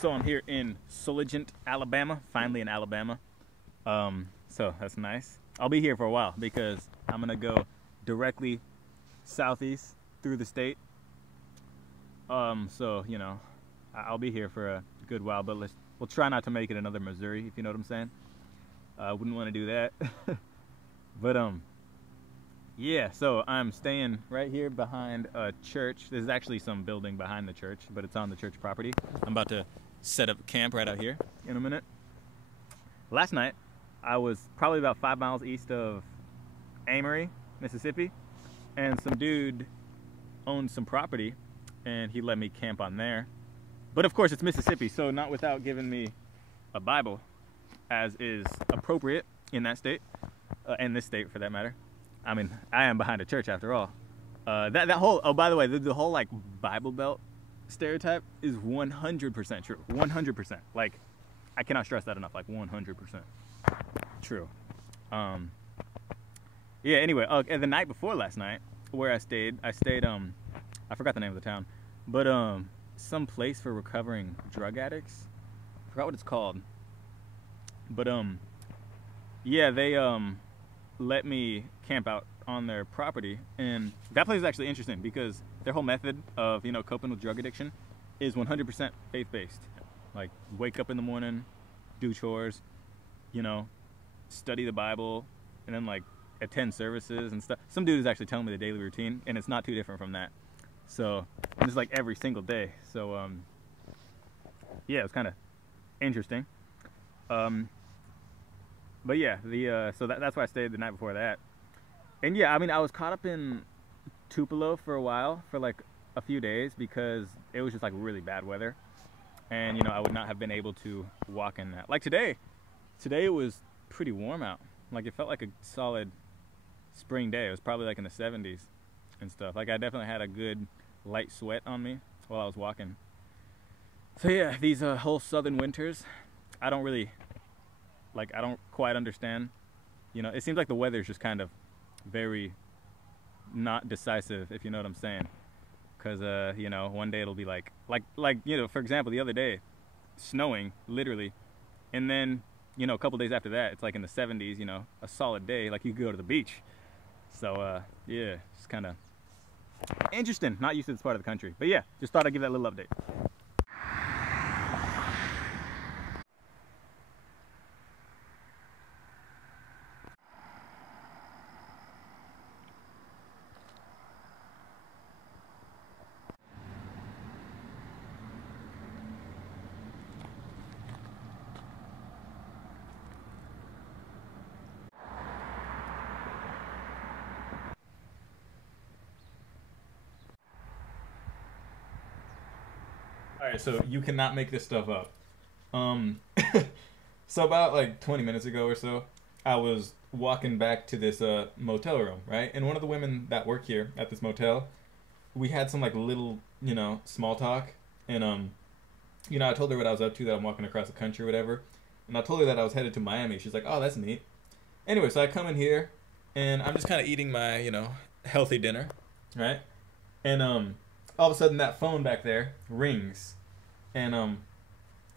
So I'm here in Soligent, Alabama. Finally in Alabama. So that's nice. I'll be here for a while because I'm gonna go directly southeast through the state. So you know, I'll be here for a good while, but we'll try not to make it another Missouri, if you know what I'm saying. I wouldn't want to do that. But yeah, so I'm staying right here behind a church. There's actually some building behind the church, but it's on the church property. I'm about to set up camp right out here in a minute. Last night, I was probably about 5 miles east of Amory, Mississippi, and some dude owned some property, and he let me camp on there. But of course, it's Mississippi, so not without giving me a Bible, as is appropriate in that state, and this state for that matter. I mean, I am behind a church after all. That whole, oh, by the way, the whole like Bible Belt stereotype is 100% true. 100%. Like, I cannot stress that enough. Like 100% true. Yeah. Anyway, and the night before last night, where I stayed. I forgot the name of the town, but some place for recovering drug addicts. I forgot what it's called. But yeah, they let me camp out on their property, and that place is actually interesting because their whole method of, you know, coping with drug addiction is 100% faith-based. Like, wake up in the morning, do chores, you know, study the Bible, and then like attend services and stuff. Some dude is actually telling me the daily routine, and it's not too different from that. So it's like every single day. So yeah, it's kind of interesting. But yeah, so that's why I stayed the night before that. And yeah, I mean, I was caught up in Tupelo for a while, for like a few days, because it was just like really bad weather. And you know, I would not have been able to walk in that. Like today it was pretty warm out. Like, it felt like a solid spring day. It was probably like in the 70s and stuff. Like, I definitely had a good light sweat on me while I was walking. So yeah, these whole southern winters, I don't quite understand. You know, it seems like the weather is just kind of very not decisive, if you know what I'm saying. Because you know, one day it'll be like you know, for example, the other day, snowing literally, and then, you know, a couple days after that, it's like in the 70s. You know, a solid day, like you could go to the beach. So yeah, it's kind of interesting. Not used to this part of the country, but yeah, just thought I'd give that little update. Alright, so you cannot make this stuff up. So about like 20 minutes ago or so, I was walking back to this motel room, right? And one of the women that work here at this motel, we had some like little, you know, small talk. And you know, I told her what I was up to, that I'm walking across the country or whatever. And I told her that I was headed to Miami. She's like, oh, that's neat. Anyway, so I come in here, and I'm just kind of eating my, you know, healthy dinner, right? And all of a sudden that phone back there rings, and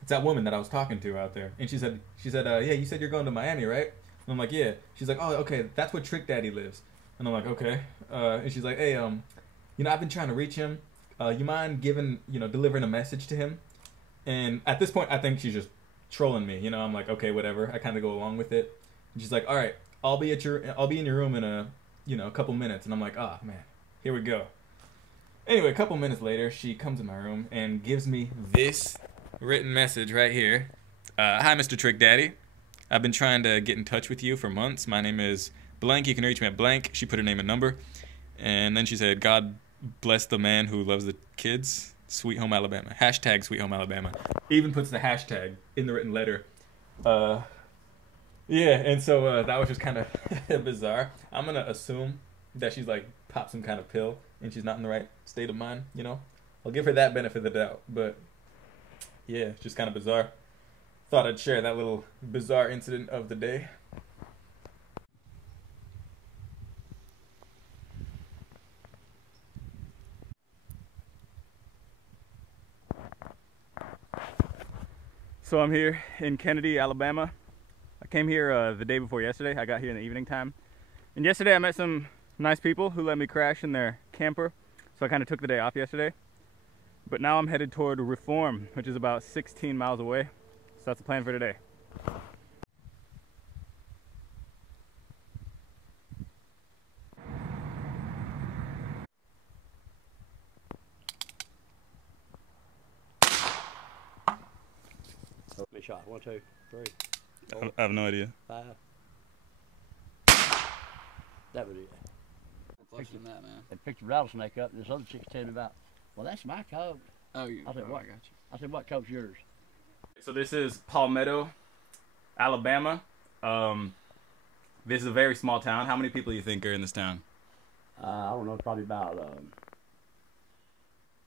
it's that woman that I was talking to out there, and she said yeah, you said you're going to Miami, right? And I'm like, yeah. She's like, oh, okay, that's where Trick Daddy lives. And I'm like, okay. And she's like, hey, you know, I've been trying to reach him. You mind delivering a message to him? And at this point, I think she's just trolling me. You know, I'm like, okay, whatever. I kind of go along with it. And she's like, all right, I'll be in your room in a couple minutes. And I'm like, ah, man, here we go. Anyway, a couple minutes later, she comes in my room and gives me this written message right here. Hi, Mr. Trick Daddy. I've been trying to get in touch with you for months. My name is blank. You can reach me at blank. She put her name and number. And then she said, God bless the man who loves the kids. Sweet Home Alabama. Hashtag Sweet Home Alabama. Even puts the hashtag in the written letter. Yeah, and so that was just kind of bizarre. I'm going to assume that she's like popped some kind of pill and she's not in the right state of mind, you know? I'll give her that benefit of the doubt, but yeah, it's just kind of bizarre. Thought I'd share that little bizarre incident of the day. So I'm here in Kennedy, Alabama. I came here the day before yesterday. I got here in the evening time. And yesterday I met some nice people who let me crash in their camper. So I kind of took the day off yesterday. But now I'm headed toward Reform, which is about 16 miles away. So that's the plan for today. Big shot. 1, 2, 3. 4, I have no idea. 5. That was it. Flushing that, man. They picked the rattlesnake up, and this other chick's telling me about, well, that's my coat. Oh, you. I said, oh, what? I got you. I said, what coat's yours? So this is Palmetto, Alabama. This is a very small town. How many people do you think are in this town? I don't know, probably about,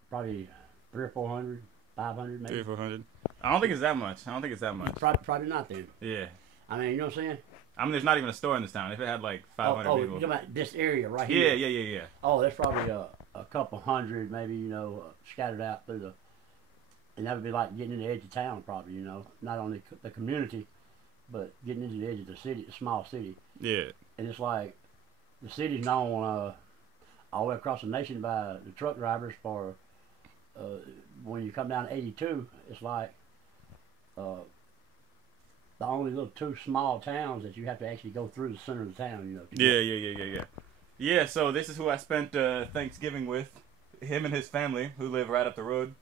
probably 300 or 400, 500 maybe. 300 or 400. I don't think it's that much. Probably not then. Yeah. I mean, you know what I'm saying? I mean, there's not even a store in this town. If it had like 500 oh, people. you're talking about this area right Yeah, here? yeah. Oh, there's probably a couple hundred, maybe, you know, scattered out through the, and that would be like getting in the edge of town probably, you know, not only the community, but getting into the edge of the city, the small city. Yeah. And it's like, the city's known all the way across the nation by the truck drivers for, when you come down 82, it's like, the only little 2 small towns that you have to actually go through the center of the town, you know. Yeah. Yeah, so this is who I spent Thanksgiving with. Him and his family, who live right up the road.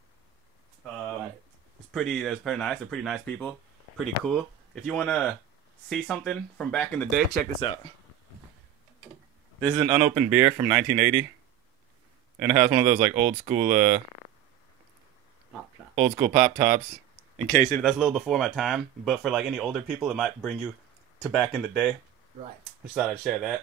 Right. It's pretty nice. They're pretty nice people. Pretty cool. If you want to see something from back in the day, check this out. This is an unopened beer from 1980. And it has one of those like old school pop tops. In case that's a little before my time, but for like any older people, it might bring you to back in the day. Right. Just thought I'd share that.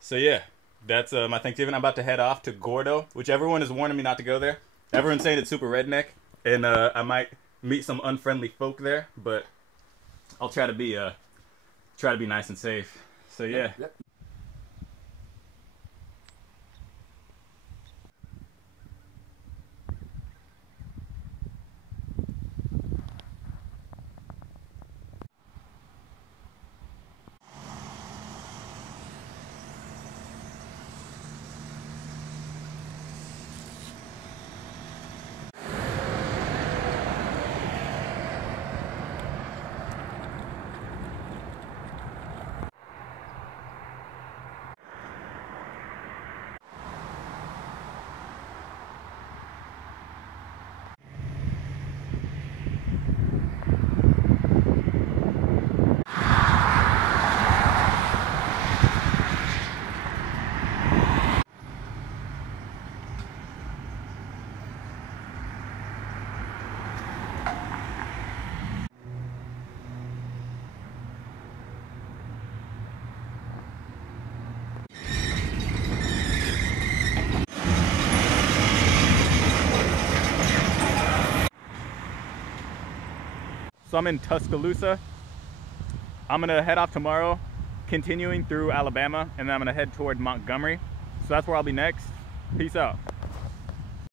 So yeah, that's my Thanksgiving. I'm about to head off to Gordo, which everyone is warning me not to go there. Everyone's saying it's super redneck, and I might meet some unfriendly folk there, but I'll try to be nice and safe. So yeah. Yep. So I'm in Tuscaloosa. I'm gonna head off tomorrow, continuing through Alabama, and then I'm gonna head toward Montgomery. So that's where I'll be next. Peace out.